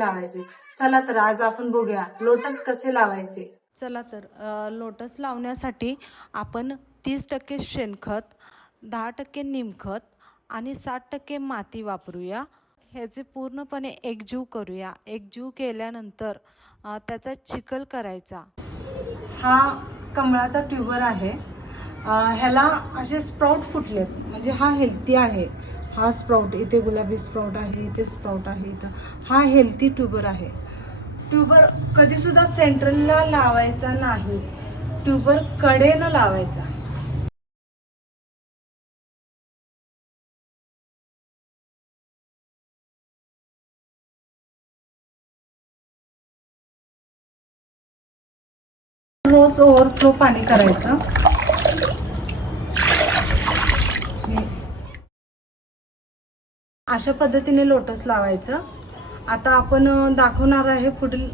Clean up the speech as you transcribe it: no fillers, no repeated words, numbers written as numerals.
लावायचे. चला तर आज आपण बघूया लोटस कसे लावायचे. चला तर लोटस लावण्यासाठी आपण 30% शेणखत, 10% निमखत आणि 60% माती वापरूया. ह्याचे पूर्णपणे एकजीव करूया. एकजीव केल्यानंतर त्याचा चिखल करायचा. हा कमळाचा ट्यूबर आहे. ह्याला असे स्प्राउट फुटलेत, म्हणजे हा हेल्थी आहे. हा स्प्राउट, इथे गुलाबी स्प्राउट आहे, इथे स्प्राउट आहे, इथं हा हेल्थी ट्यूबर आहे. ट्यूबर कधीसुद्धा सेंट्रलला लावायचा नाही, ट्यूबर कडेनं लावायचा. रोज ओव्हरफ्लो पाणी करायचं. अशा पद्धतीने लोटस लावायचं. आता आपण दाखवणार आहे पुढील